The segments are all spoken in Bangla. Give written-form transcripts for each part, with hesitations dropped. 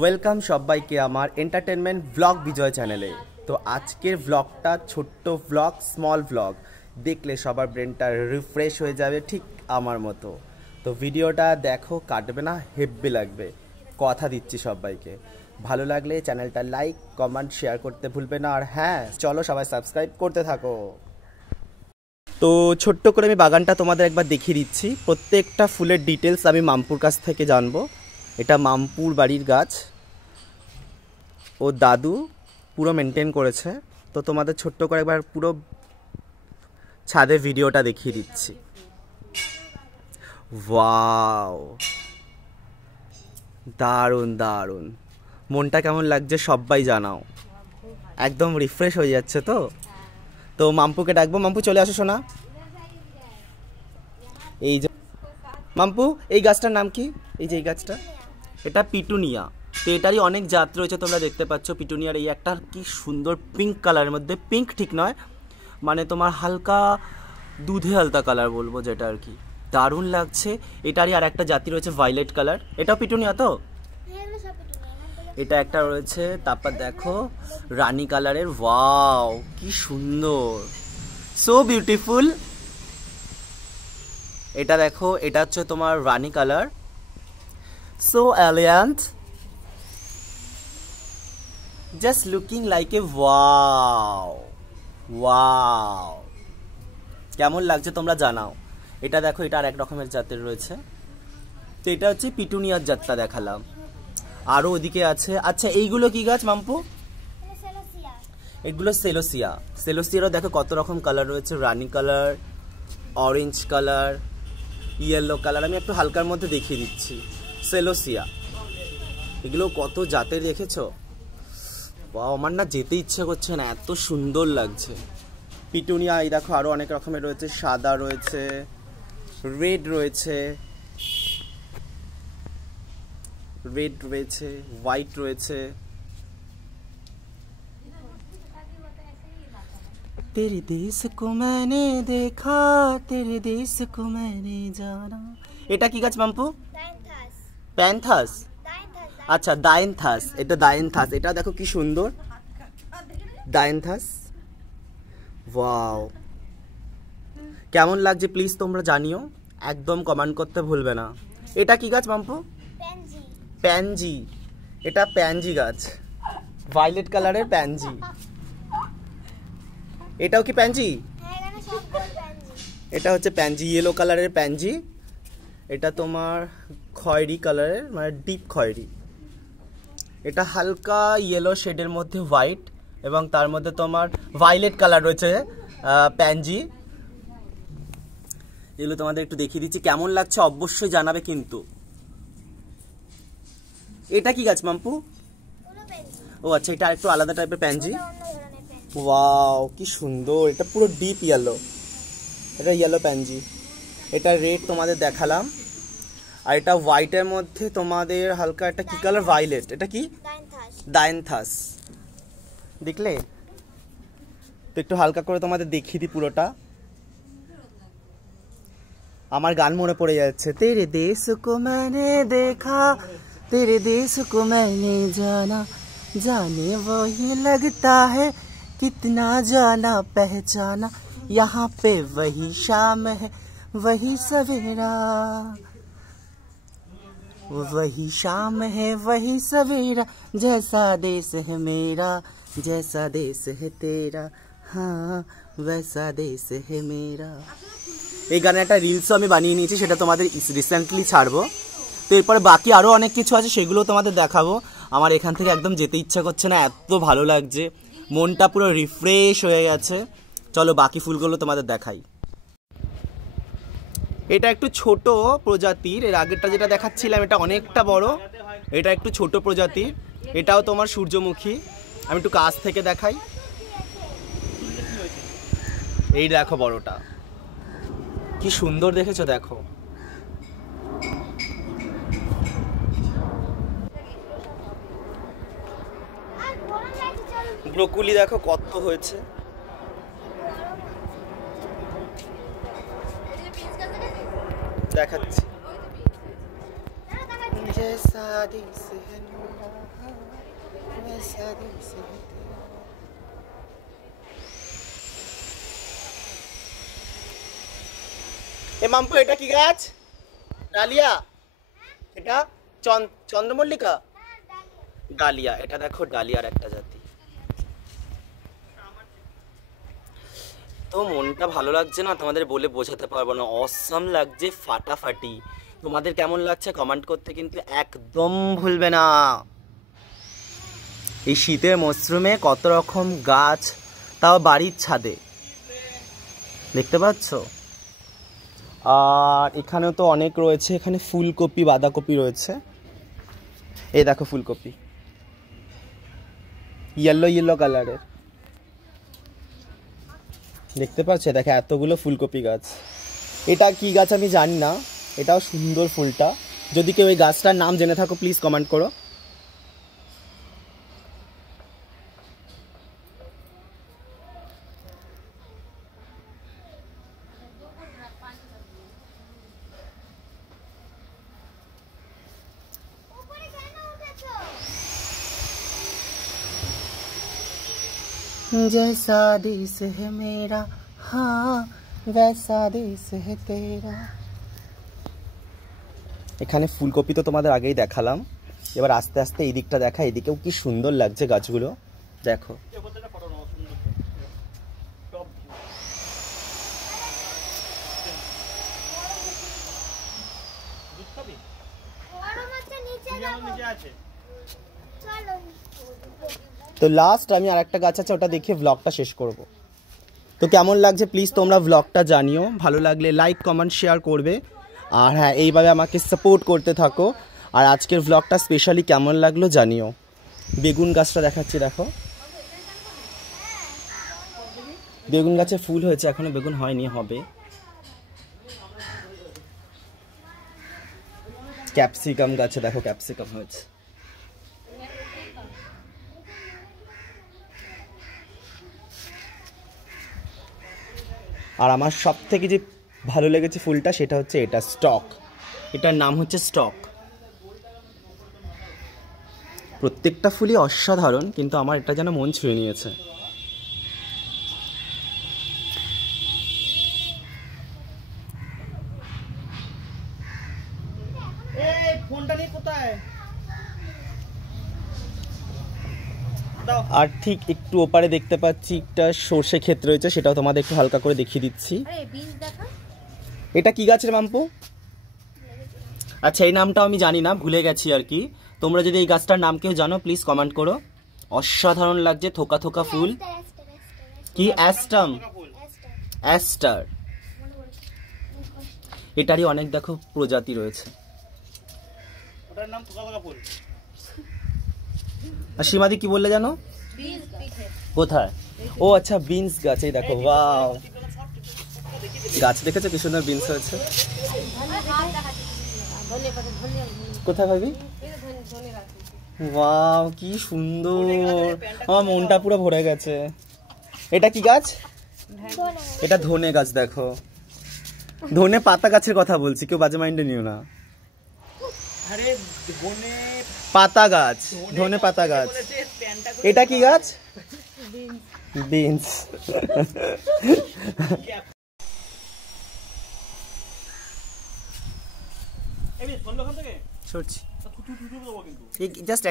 ওয়েলকাম সবাইকে আমার এন্টারটেনমেন্ট ব্লগ বিজয় চ্যানেলে। তো আজকের ব্লগটা ছোট্ট ব্লগ, স্মল ব্লগ, দেখলে সবার ব্রেনটা রিফ্রেশ হয়ে যাবে ঠিক আমার মতো। তো ভিডিওটা দেখো, কাটবে না, হেব্বি লাগবে, কথা দিচ্ছি সবাইকে। ভালো লাগলে চ্যানেলটা লাইক, কমেন্ট, শেয়ার করতে ভুলবে না। আর হ্যাঁ, চলো সবাই সাবস্ক্রাইব করতে থাকো। তো ছোট্ট করে আমি বাগানটা তোমাদের একবার দেখিয়ে দিচ্ছি। প্রত্যেকটা ফুলের ডিটেলস আমি মামপুর কাছ থেকে জানবো। এটা মামপুর বাড়ির গাছ, ও দাদু পুরো মেনটেন করেছে। তো তোমাদের ছোট্ট করে একবার পুরো ছাদের ভিডিওটা দেখিয়ে দিচ্ছি। ওয়াও, দারুণ দারুণ। মনটা কেমন লাগছে সবাই জানাও, একদম রিফ্রেশ হয়ে যাচ্ছে। তো তো মাম্পুকে ডাকবো। মাম্পু চলে আসো শোনা। এই যে মাম্পু, এই গাছটার নাম কি? এই যে এই গাছটা, এটা পিটুনিয়া। তো এটারই অনেক জাত রয়েছে, তোমরা দেখতে পাচ্ছ। পিটুনিয়ার এই একটা কি সুন্দর পিঙ্ক কালারের মধ্যে, পিঙ্ক ঠিক নয়, মানে তোমার হালকা দুধে হালকা কালার বলবো, যেটা আর কি দারুণ লাগছে। এটারই আর একটা জাতি রয়েছে ভায়োলেট কালার, এটাও পিটুনিয়া। তো এটা একটা রয়েছে, তারপর দেখো রানী কালারের। ওয়াও কি সুন্দর, সো বিউটিফুল। এটা দেখো, এটা হচ্ছে তোমার rani colour, so elegant, just looking like a wow wow. কেমন লাগছে তোমরা জানাও। এটা দেখো, এটা আর এক রকমের জাতের রয়েছে। তো এটা হচ্ছে পিটুনিয়ার জাতটা দেখালাম। আরও ওদিকে আছে। আচ্ছা, এইগুলো কি গাছ মাম্পু? এগুলো সেলোসিয়া। সেলোসিয়ারও দেখো কত রকম কালার রয়েছে, rani colour, orange colour, yellow colour. আমি একটু হালকার মধ্যে দেখিয়ে দিচ্ছি। সেলোসিয়া এগুলো কত জাতের দেখেছো? বাহ, আমার না যেতে ইচ্ছে করছে না, এত সুন্দর লাগছে। পিটুনিয়া এই দেখো আরও অনেক রকমের রয়েছে, সাদা রয়েছে, রেড রয়েছে, রেড রয়েছে, হোয়াইট রয়েছে। तेरे देश को मैंने देखा, तेरे देश को मैंने जाना। এটা কি গাছ মাম্পু? প্যান্থাস। আচ্ছা, ডায়েনথাস। এটা ডায়েনথাস। এটা দেখো কি সুন্দর, ডায়েনথাস। ওয়াও, কেমন লাগছে প্লিজ তোমরা জানিও, একদম কমেন্ট করতে ভুলবে না। এটা কি গাছ মাম্পু? প্যানজি। এটা প্যানজি গাছ, ভায়োলেট কালারের প্যানজি। এটাও কি প্যানজি? এটা হচ্ছে প্যানজি, ইয়েলো কালারের প্যানজি। এটা তোমার খয়েরি কালারের, মানে ডিপ খয়েরি। এটা হালকা ইয়েলো শেডের মধ্যে হোয়াইট, এবং তার মধ্যে তোমার ভায়োলেট কালার রয়েছে প্যানজি। এগুলো তোমাদের একটু দেখিয়ে দিচ্ছি, কেমন লাগছে অবশ্যই জানাবে কিন্তু। এটা কি গাছ মাম্পু? ও আচ্ছা, এটা একটু আলাদা টাইপের প্যানজি। ওয়াও কি সুন্দর, এটা পুরো ডিপ ইয়েলো, এটা ইয়েলো প্যানজি। এটা রেড তোমাদের দেখালাম, আর এটা হোয়াইটের মধ্যে তোমাদের হালকা একটা কি কালার, ভায়োলেট। এটা কি? ডায়েনথাস। দেখলে তো, একটু হালকা করে তোমাদের দেখিয়ে দিই পুরোটা। আমার গান মনে পড়ে যাচ্ছে। তেরে দেশ কো मैंने देखा, तेरे देश को मैंने जाना, जाने वही लगता है कितना जाना पहचाना, यहाँ पे वही शाम है वही सवेरा, वही शाम है वही सवेरा, जैसा देश है मेरा, जैसा देश है तेरा, हाँ वैसा देश है मेरा। এই গানের একটা রিলসও আমি বানিয়ে নিয়েছি, সেটা তোমাদের রিসেন্টলি ছাড়বো। তো এরপরে বাকি আরও অনেক কিছু আছে, সেগুলো তোমাদের দেখাবো। আমার এখান থেকে একদম যেতে ইচ্ছা করছে না, এত ভালো লাগছে, মনটা পুরো রিফ্রেশ হয়ে গেছে। চলো বাকি ফুলগুলো তোমাদের দেখাই। এটা একটু ছোট প্রজাতির, এর আগেরটা যেটা দেখাচ্ছিলাম এটা অনেকটা বড়, এটা একটু ছোট প্রজাতির। এটাও তোমার সূর্যমুখী। আমি একটু কাছ থেকে দেখাই। এই দেখো বড়টা, কি সুন্দর দেখেছো, দেখো। ব্রোকলি দেখো কত হয়েছে। দেখাচ্ছি। जैसा देश है मेरा, এ মাম্পু এটা কি গাছ? ডালিয়া? এটা চন্দ্রমল্লিকা? ডালিয়া। এটা দেখো ডালিয়ার একটা জাতি। তো মনটা ভালো লাগছে না, তোমাদের বলে বোঝাতে পারবো না। অসাম লাগছে, ফাটাফাটি। তোমাদের কেমন লাগছে কমেন্ট করতে কিন্তু একদম ভুলবে না। এই শীতের মরশুমে কত রকম গাছ, তাও বাড়ির ছাদে, দেখতে পাচ্ছ। আর এখানেও তো অনেক রয়েছে, এখানে ফুলকপি বাঁধাকপি রয়েছে। এই দেখো ফুলকপি ইয়েলো ইয়েলো কালারের, দেখতে পাচ্ছ। দেখো এতগুলো ফুলকপি গাছ। এটা কি গাছ আমি জানি না, এটাও সুন্দর ফুলটা। যদি কেউ এই গাছটার নাম জেনে থাকো প্লিজ কমেন্ট করো। जैसा देश है मेरा हाँ वैसा देश है तेरा। এখানে ফুলকপি তো তোমাদের আগেই দেখালাম, এবার আস্তে আস্তে এই দিকটা দেখা। এদিকেও কি সুন্দর লাগছে গাছগুলো, দেখো। তো লাস্ট আমি আরেকটা গাছ আছে, ওটা দেখে ব্লগটা শেষ করব। তো কেমন লাগছে প্লিজ তোমরা ব্লগটা জানিও। ভালো লাগলে লাইক কমেন্ট শেয়ার করবে। আর হ্যাঁ, এইভাবে আমাকে সাপোর্ট করতে থাকো। আর আজকের ব্লগটা স্পেশালি কেমন লাগলো জানিও। বেগুন গাছটা দেখাচ্ছি, দেখো বেগুন গাছে ফুল হয়েছে, এখনো বেগুন হয়নি, হবে। ক্যাপসিকাম গাছে দেখো ক্যাপসিকাম হয়েছে। আর আমার সব থেকে যে ভালো লেগেছে ফুলটা সেটা হচ্ছে এটা, স্টক। এটার নাম হচ্ছে স্টক। প্রত্যেকটা ফুলই অসাধারণ, কিন্তু আমার এটা যেন মন ছুঁয়ে নিয়েছে। আর ঠিক একটু ওপারে দেখতে পাচ্ছি একটা সর্ষে ক্ষেত রয়েছে, সেটাও তোমাদের একটু হালকা করে দেখিয়ে দিচ্ছি। এটা কি গাছের মাম্পু? আচ্ছা এই নামটাও আমি জানি না, ভুলে গেছি আর কি। তোমরা যদি এই গাছটার নাম কেউ জানো প্লিজ কমেন্ট করো। অসাধারণ লাগছে, থোকা থোকা ফুল। কি অ্যাস্টাম? অ্যাস্টার। এটারই অনেক দেখো প্রজাতি রয়েছে। আর সীমাদি কি বললে জানো? কোথায়? ও আচ্ছা, বিনস গাছ। এই দেখো, ওয়াও, গাছ দেখেছো কি সুন্দর বিনস হয়েছে। কোথায় ভাবি? ওয়াও কি সুন্দর, আমার মনটা পুরো ভরে গেছে। এটা কি গাছ? এটা ধনে গাছ। দেখো ধনে পাতা গাছের কথা বলছি, কেউ বাজে মাইন্ডে নিও না। পাতা গাছ, ধনে পাতা গাছ। এটা কি গাছ? বিনস। জাস্ট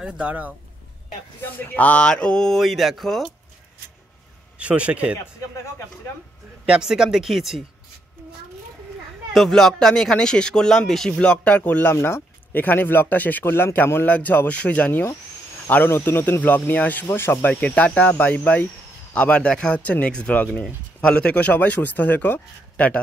আরে দাঁড়াও। আর ওই দেখো সর্ষে ক্ষেত। ক্যাপসিকাম দেখিয়েছি। তো ব্লগটা আমি এখানে শেষ করলাম, বেশি ব্লগটা আর করলাম না, এখানে ব্লগটা শেষ করলাম। কেমন লাগছে অবশ্যই জানিও। আরও নতুন নতুন ব্লগ নিয়ে আসবো। সবাইকে টাটা, বাই বাই। আবার দেখা হচ্ছে নেক্সট ব্লগ নিয়ে। ভালো থেকো সবাই, সুস্থ থেকো, টাটা।